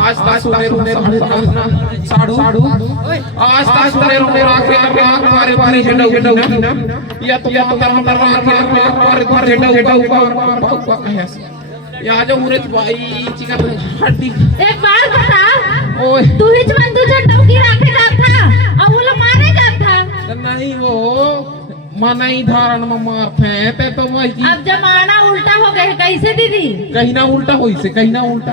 आज तक सुने साड़ू आज तक सुने राखे मारे मारे झंडा ना या तो राखे मारे झंडा या जो मुरत भाई चिकन हड्डी एक बार बता ओए तू ही मन तू झंडा की राखे जात था और वो लोग मारे जात था नहीं वो मनाई धारण में मारते ते तो वही अब जमाना उल्टा हो गया कैसे दीदी कहीं ना उल्टा होई से कहीं ना उल्टा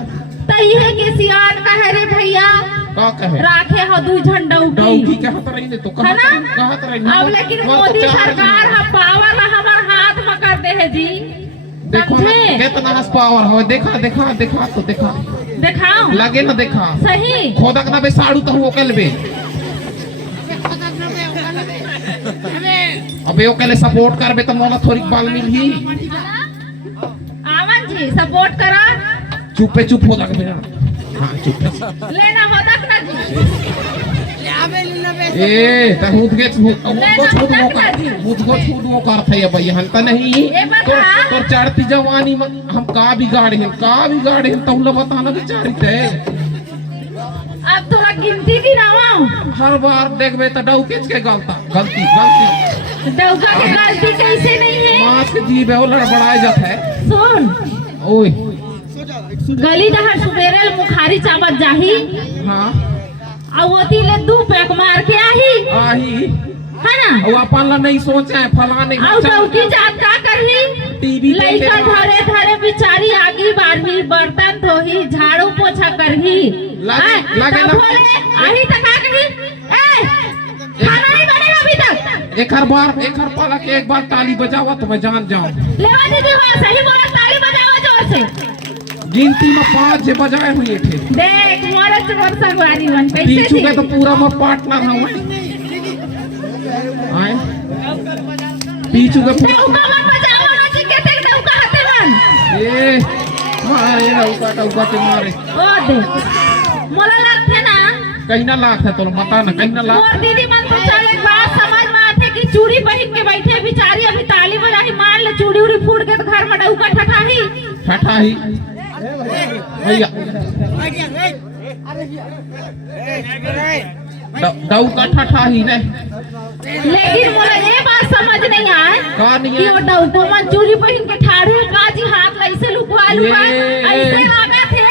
तई है कि सियान कहे रे भैया का कहे राखे हो दू झंडा डौकी कहत रही ने तो कहत रही अब लेकिन मोदी सरकार हम पावर हमार हाथ में कर दे है जी देखो कितना पावर हो देखा तो दिखाओ लगे ना देखा सही खोदक ना बे साड़ू तो वो कल बे अबे वो कल सपोर्ट करबे तो मोला थोड़ी बाल मिलही आवन जी सपोर्ट करा चुप हो दक बेना हां चुप लेना हो दक ना जी ए त हुद के छूद वो कर थे भाई हन त नहीं तो चढ़ती जवानी में हम का बिगाड़े तौला बताना बिचारी थे अब थोड़ा गिनती गिनाओ हर बार देखबे त डौकेच के गलती डौका की गलती कैसे नहीं है मास के जीव है वो लड़बड़ाए जात है सुन ओए गली दहर सुबेरे मुखारी चावत जाही हां आवती ले दू पैक मार के आही है ना वो अपन ला नहीं सोचे फलाने आउ डौकी जात का करही टीवी लइका धरे बिचारी आगी बारही बर्तन धोही झाड़ू पोछा करही लगे ना आही तक आ कही ए खाना नहीं बनेगा अभी तक एक हर पाला के एक बार ताली बजावा तो मैं जान जाऊं लेवा दीदी हां सही बोला ताली बजावा जोर से गिनती में 5 जे बजाए हुए थे देख मोरे चोर संगवारी बन कैसे पीछू के तो पूरा मैं पार्टनर हूं आए पीछू के डौका मन बजावा ना जी के तक डौका हाथे मन ए मारे डौका के मारे ओ दे मोला लगथे ना कहीं ना लाख है तो बता ना कहीं ना लाख मोर दीदी मन तो चल एक बात समझ में आथे कि चूड़ी पहन के बैठे बिचारी अभी ताली बजाही मान ले चूड़ी उड़ी फूट के तो घर में डौका ठठाही भैया डौका ठठाही ने लेकिन मोला ये बात समझ नहीं आए का नहीं कि वो डौको मन चूड़ी पहन के ठाड़ू काजी हाथ ऐसे लुकवा ऐसे लगा थे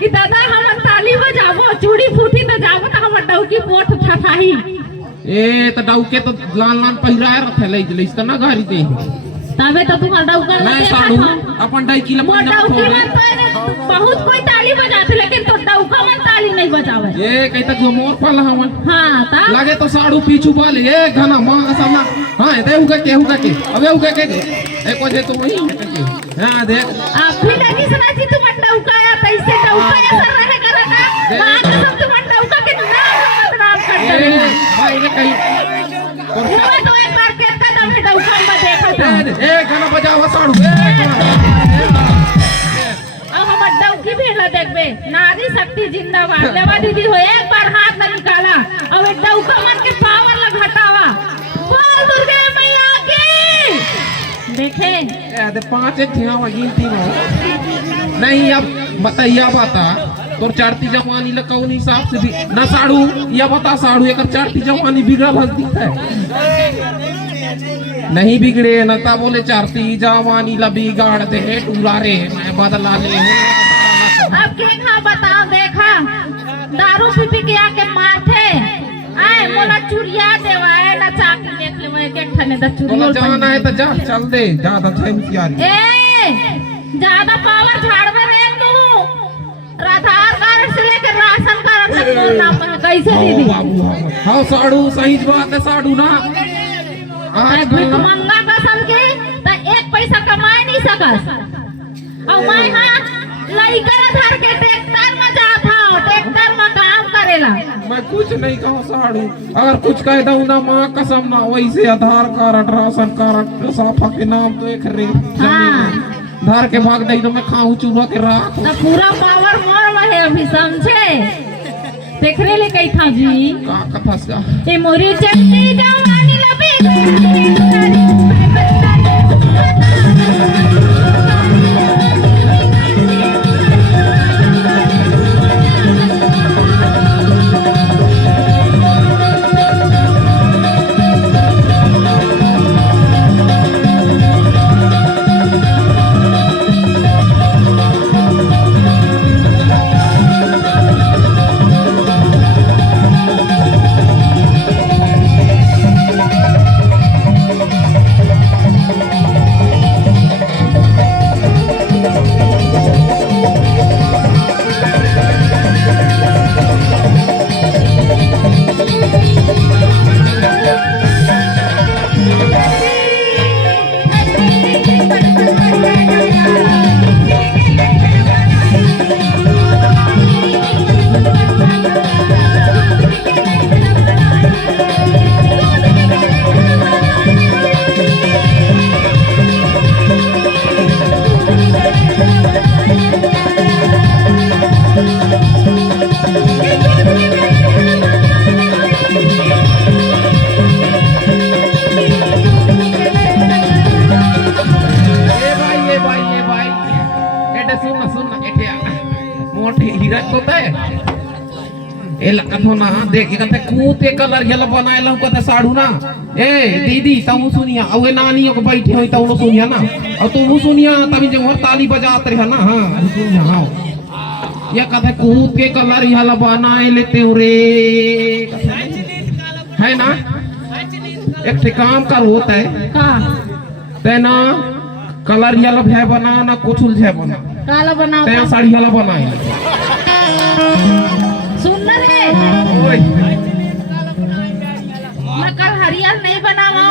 कि दादा हम ताली बजावो चूड़ी फूटी तो जावो तो हम डौकी पोठ ठठाही ए तो डौके तो लाल पहिराए रखे ले त ना गाड़ी दे तबे तो तुम डौका मैं साड़ू अपन डाई किला वो डौकी मन तो बहुत कोई ताली बजाते लेकिन तो डौका मन ताली नहीं बजावे ए कहीं तक मोर पल हमन हां ता लगे तो साड़ू पीछू वाले ए घना मां असमा हां दे उगा के अबे उगा के ए को जे तू वही हां देख आप भी लगी सुना जी तुम डौका या तैसे डौका या सर रहे करना मां सब तुम डौका के नाम बदनाम कर दे भाई ने कहीं तो एक बार के कदम है डौका में देखा था ए गाना बजाओ साड़ू अब हम डौकी भी ना देखबे नारी शक्ति जिंदाबाद लेवा दीदी हो एक बार हाथ ना निकाला अब डौका मन के पावर ल घटावा बोल दुर्गा मैया की देखे ए दे 5 एक थिया गिनती में नहीं अब बताइए बता तोर चढ़ती जवानी ल कौन हिसाब से भी ना साड़ू या बता साड़ू एक चढ़ती जवानी बिगड़ल हक दिखता है नहीं बिगड़े न ता बोले चढ़ती जवानी ल बिगाड़ दे टूला रे मैं बदला ले अब के खा बताओ देखा दारू पी के आके मारथे आए मोला चुरिया देवाए ना चाकी देख ले मैं के ठने द चुरिया जाना है तो जा चल दे ज्यादा छै मुखियारी ए ज्यादा पावर झाड़वे रे तू आधार कार्ड से लेकर राशन कार्ड तक बोलना कैसे दीदी हां साड़ू सही बात है साड़ू ना आज मंगा कसम के त एक पैसा कमाए नहीं सकस और मैं हां लइका धर के ट्रैक्टर में जात हूं ट्रैक्टर में काम करेला मैं कुछ नहीं कहूं साड़ू अगर कुछ कह दूं ना मां कसम ना वैसे आधार कार्ड राशन कार्ड साफा के नाम तो एक रे हां धार के भाग दई तो मैं खाऊं चूल्हा के रात त पूरा पावर मोर में है अभी समझे देखरे ले कई था जी का कथास का ए मोरी चट्टी जवानी लबे फिरत तो तय ए लगत हो ना देख के कथे कूते कलर येलो बनाए लो कथे साड़ू ना ए दीदी तुम सुनिया अवे नानी को बैठी होई तुम सुनिया ना और तुम सुनिया तभी जो ताली बजाते रहे ना हां सुनिया हां ये कथे कूते कलर येलो बनाए लेते हो रे है ना एक ठे काम कर होता है का ते ना कलर येलो है बनाओ ना कुछ है बना काला बनाओ ते साड़ी येलो बनाए सुन ना रे ओए मैं कल हरियल नहीं बनावा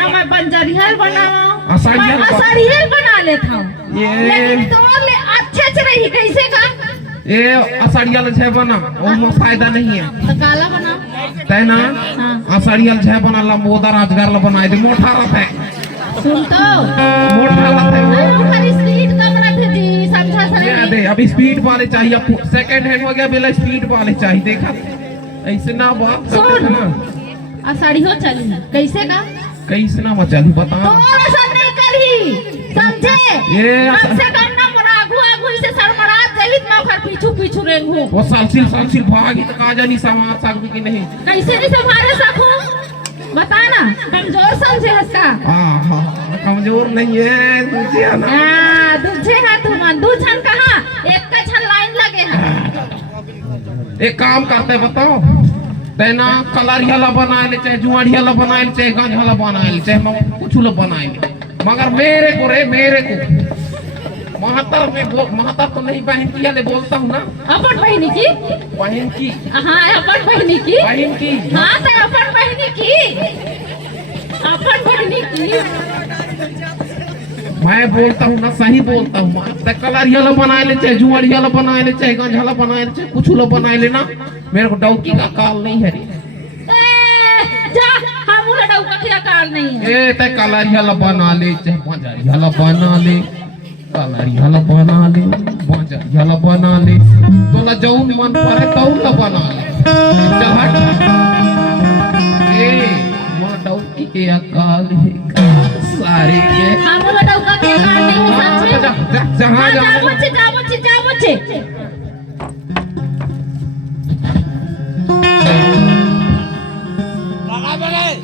ना मैं बंजरियल बनावा असाड़ियल मैं असाड़ियल बना लेता हूँ ये- लेकिन तुम्हारे लिए अच्छे से रही कैसे का ए असाड़ियल है बना वो फायदा नहीं है तो काला बना ते ना हाँ असाड़ियल है बना लंबोदर राजगार ला बनाए दे मोटा रथ है सुन तो मोटा रथ है हमारी स्पीड कम रखी थी समझा ये सही दे अभी स्पीड वाले चाहिए सेकंड हैंड हो गया बेला स्पीड वाले चाहिए देखा ऐसे ना बात करते सुन। थे ना असाड़ी हो चली कैसे का कैसे ना मचाली बता तुम्हारा सब नहीं करी समझे ये कम से कम ना मोरा आगू आगू से सरमरात जलित मैं फिर पीछू पीछू रेंगू वो सालसिल भागी तो का जानी समाज सकती कि नहीं कैसे नहीं संभाले सकूं बता ना कमजोर समझे हस्का हाँ कमजोर नहीं है दूसरी है ना दूझे है तुम दूझन कहाँ एक का छन लाइन लगे हैं एक काम करते बताओ तेना कलर हला बनाए ले चाहे जुआड़ी हला बनाए ले चाहे गंज हला बनाए ले चाहे कुछ लो बनाए ले मगर मेरे को महतर तो नहीं बहन की ले बोलता हूँ ना अपन बहनी की बहन की हाँ अपन बहनी की बहन की हाँ तो अपन बहनी की अपन बहनी की मैं बोलता हूँ ना सही बोलता हूँ कलर हला बनाए ले चाहे जुआड़ी हला बनाए ले चाहे गंज हला बनाए ले चाहे कुछ लो बनाए लेना मेरे को डौकी का काल नहीं है जा हम उला डौका का काल नहीं है ए ते कलर हला बना ले चाहे बाजारी हला बना ले कलर हला बना ले बाजारी हला बना ले तो ला जौन मन पड़े तो ला बना ले चल हट ए वो डौकी के अकाल है सारे के हम उला डौका का काल नहीं है समझे जहाँ जा मुझे जा